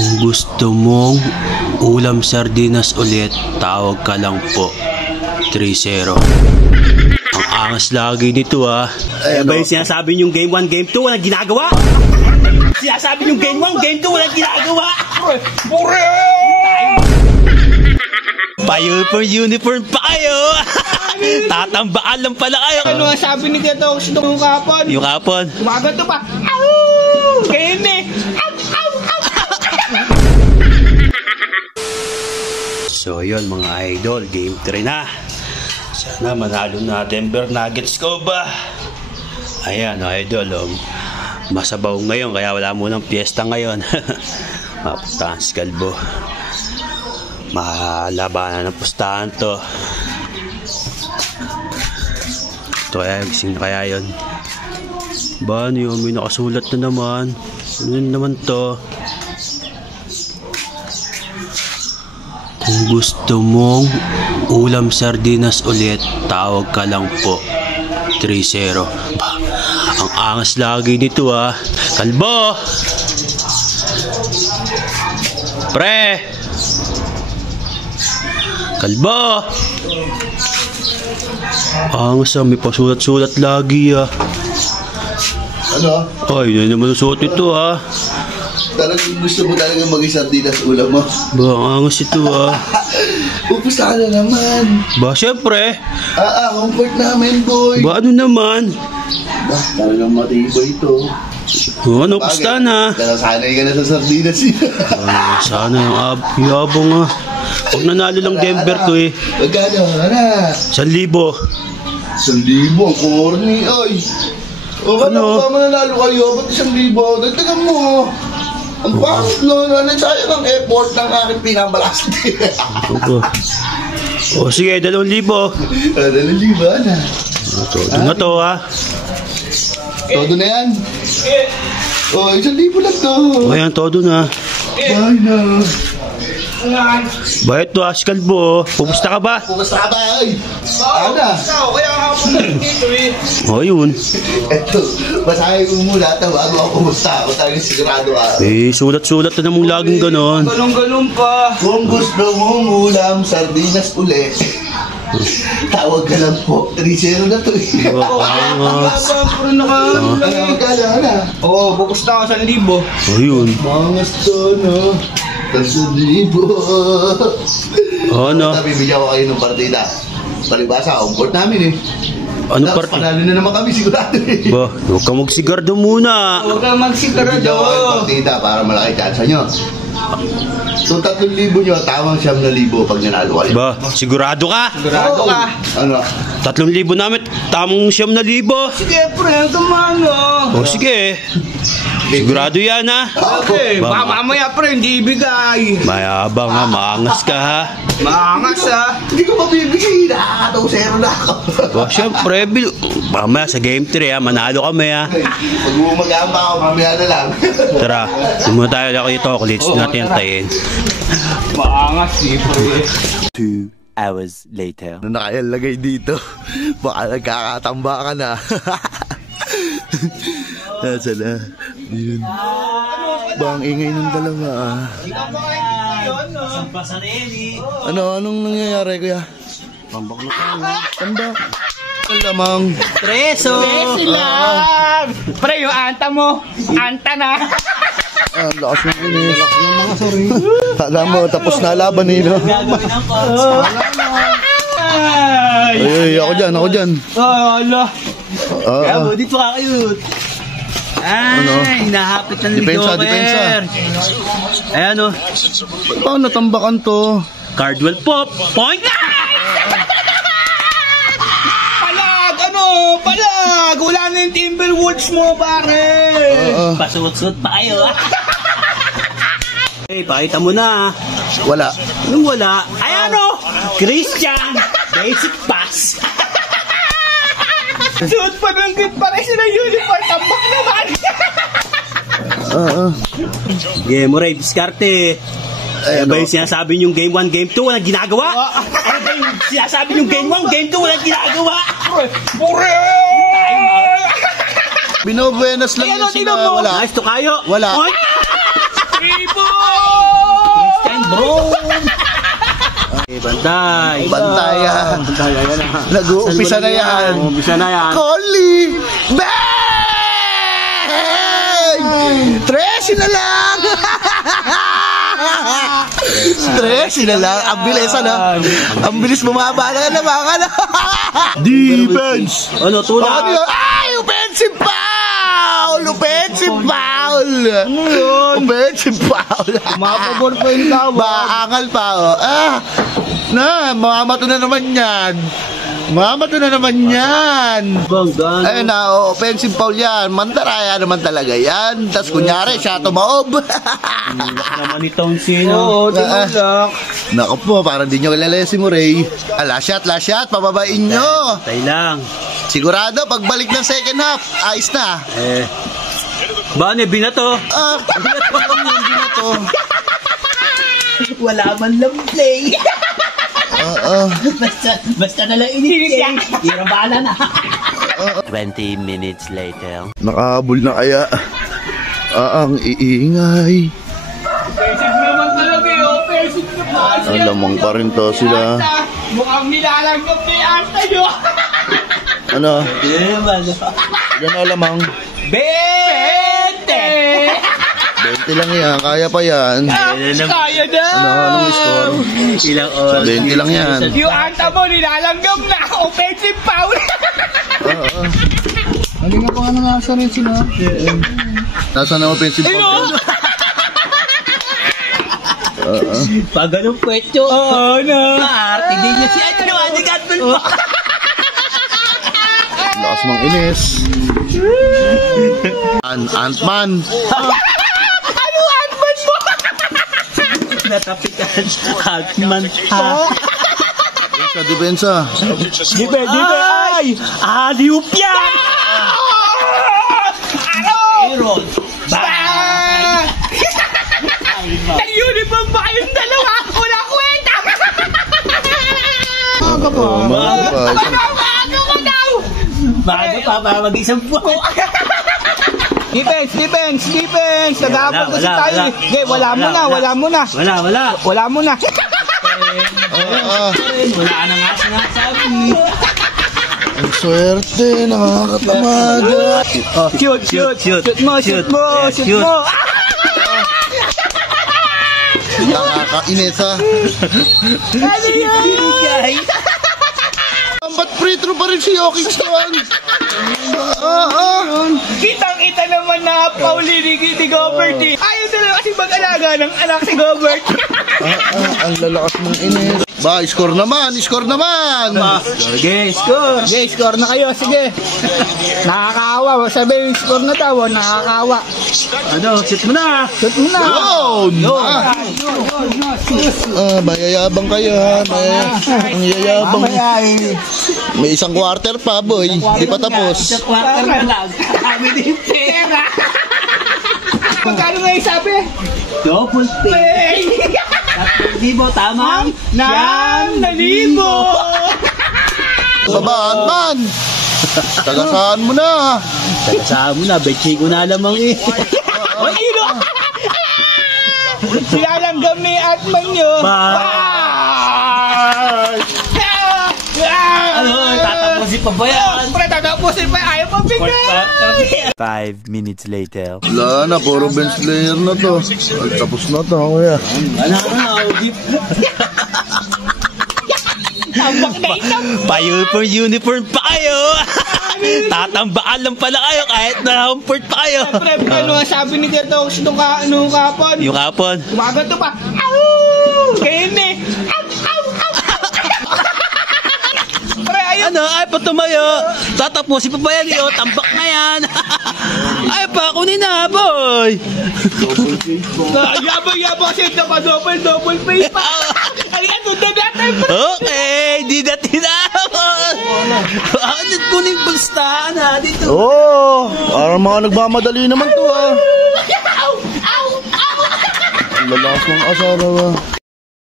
Kung gusto mong ulam sardinas ulit, tawag ka lang po. 3-0. Ang angas lagi nito Ay, ba yung sinasabi niyong game 1, game 2, walang ginagawa? Sinasabi niyong game 1, game 2, walang ginagawa? Payo for uniform pa kayo! Tatambaan lang pala kayo! Ano ang sabi ni Tito Ox nung kapon? Yung kapon? Tumaganto pa! Aww! Ganyan eh! So yun mga idol, game 3 na. Sana manalo na Denver Nuggets ko ba? Ayan idol, masabaw ngayon kaya wala munang piyesta ngayon. Mapuntahan si Kalbo. Mahalabanan ng pustahan to. Ito kaya, gising na kaya yun. Ba, ano yun? May nakasulat na naman. Ano naman to? Kung gusto mong ulam sardinas ulit, tawag ka lang po. 3-0. Ba, ang angas lagi nito Kalbo! Pre! Kalbo! Angas may pasulat-sulat lagi Ano? Ay, yun naman ang suot ito Talagang gusto mo talaga maging sardinas ulam mo? Ba, ang angas ito Pupusta ka na naman. Ba, syempre. Comfort namin, boy. Ba, ano naman? Ba, talagang matibay ito. Ano, pusta na. Sanay ka na sa sardinas sana yung yabong Pag nanalo lang Denver to Magkano? 1,000. 1,000? Ang corny, ay. Ano? Ba mananalo kayo? Ba't 1,000? Dagdagan mo. Ang pangit nagsayang ang effort ng aking pinambalasti. Sige, 2,000. 2,000 na. Todo na to Todo na yan? 1,000 lang to. Ayan, todo na. Bye na. Bayad to si Kalbo. Pumusta ka ba? Pumusta ka ba? Ay! Ana! Kaya nga ako dito Yun. Eto, basahin ko muna bago ako pumusta. Ako talagang sigurado Sulat-sulat na namang laging ganon. Galong-galong pa. Kung gusto mong ulam, sardinas ulit, tawag ka lang po. 3-0 na to bukas na ako 1,000. Yun. Mangas to, no? 1,000. Ano? Bibigyan ko kayo ng partida. Palibasa, comfort namin Ano part? Panalo na naman kami, sigurado Ba, huwag ka magsigardo muna. Huwag ka magsigarado. Bibigyan ko kayo ng partida para malaki chance nyo. So 3,000 nyo, tamang 9,000 pag nanalo kayo. Ba, sigurado ka? Sigurado ka. Ano? 3,000 namin, tamang 9,000. Sige, pre, kumano. Sige. Sigurado yan Okay, baka mamaya pre, hindi ibigay. Mayabang maangas ka Maangas Hindi ko mabibigay, nakakataw 0 na ako. Ba, syempre, mamaya sa game 3 manalo kami Pag umagamba ako, mamaya na lang. Tara, muna tayo ako dito, kulit natin tayin. Maangas pre. 2 hours later. Ano na kaya lagay dito? Baka nagkakatamba ka na. Nasa na? Yun. Bang ingay ng dalawa Anong nangyayari kuya? Pambak na tayo. Tambak. Lamang. Treso lang. Pre, yung anta mo. Anta na. Lakas ng inis. Lakas ng mga sorry. Alam mo, tapos na laban no? Ay, ako dyan. Ala. Gabo, dito ka kayo. Hinahapit na ni Joker. Depensa. Ayan Paano natambakan to? Cardwell Pop. Point! Palag! Wala na yung Timberwolves mo, pare! Pasuot-suot pa kayo, pakita mo na. Wala. Anong wala? Ayan Christian! Basic pass! Suot pa ng good pare sila uniform. Tambak naman! Game mo, Ray, diskarte. Ano ba yung sinasabi niyong game 1, game 2, walang ginagawa? Ano ba yung sinasabi niyong game 1, game 2, walang ginagawa? Binobuenas lang yun sila. Wala. Nice to kayo. Wala. Ribo! Bantay. Bantay yan. Bantay, ayan na. Nag-uumpisa na yan. Umpisa na yan. Collie! Bang! 13 na lang! 13 na lang. Ang bilis, ano? Ang bilis bumaba na naman, ano? Defense! Ano, tula? Ay! Offensive foul! Offensive foul! Offensive foul! Mapabor pa yung tawag. Baangal pa, oh. Mamato na naman yan. Mamato na naman yan. Bang, Ayun na, offensive foul yan. Mandaraya naman talaga yan. Tapos kunyari, siya tumaob. naman itong sino. Oo, tinulak. Naku po, parang di nyo kilala si Murray. Last shot, pababain nyo. Tay lang. Sigurado, pagbalik ng second half, ayos na. Ba, binato? Binato. Wala man lang play. Basta na lang inisip. Hirabala na. 20 minutes later. Nakahabol na kaya. Ang iingay. Offensive naman talaga eh. Offensive naman. Alamang pa rin to sila. Mukhang nilalanggap ni Anta nyo. Ano? Naman. Yan alamang. 20! 20 lang yan, kaya pa yan. Kaya na! Anong score? Ilang oras? 20 lang yan. Yung Anta mo nilalanggap na. Offensive foul. Hindi nga pa nga nangasa rin sila. Nasa na offensive foul? Pag ganun pwetyo. Oo na. Maarte din niya si Ate Wadi Gatman pa. Lakas mong inis. Ant-Man. Ano Ant-Man mo? Natapikan. Ant-Man. Depensa. Dibe! Ay! Aliup yan! Ano? Nag-uniform ba kayong dalawa? Wala kwenta! Aga pa. Ano ka daw? Bago pa mag-isang buwan. Defense! Nag-aapag na si tayo. Okay, wala mo na. Wala. Wala mo na. Wala na nga sinasabi. Ang swerte, nakakatamada. Shoot mo. Nakakainis ha. Ano yan? Ba't free throw pa rin si Jokic doon? Kitang-kita naman na Pauli ni Gobert eh. Ayaw na lang kasi mag-alaga ng anak si Gobert. Ang lalakas mong inis. Ba, score naman. Sige, score. Okay, score na kayo. Sige. Nakakaawa. Sabi yung score na daw. Nakakaawa. Ano, shoot mo na. Mayayabang kayo ha. Ang yayabang. May isang quarter pa, boy. Di pa tapos. Sa quarter na lang. Kami din pera. Magkano nga yung sabi? Double pay. 1,000, tama? 9,000! Sabaan man. Tagasaan mo na. Tagasaan mo na, betchay ko na lamang eh. Oy, ino! Silalanggam ni Atman nyo. Ano, tatapusin pa ba yan? Pre, tatapusin pa. Ayaw pa bigyan. 5 minutes later. Wala na, puro bench player na to. Tapos na to, kuya. Ano, Audip? Pa-uniform pa kayo. Tatambaan lang pala kayo kahit na-humport pa kayo. Pre, ano nga sabi ni Tito nung kapon? Yung kapon. Kumaganto pa. Au! Ganyan eh. Ano, ay pa tumayo. Tatapusin pa ba yan yun? Tambak na yan. Ay pa, kunin na, boy. Yabang siya na pa double pay pa. Ay, ano na natin, pre? Okay, di na tinapos. Ano kunin basta na dito? Parang mga nagmamadali naman to ha. Au! Ang lalakas mong asara ba?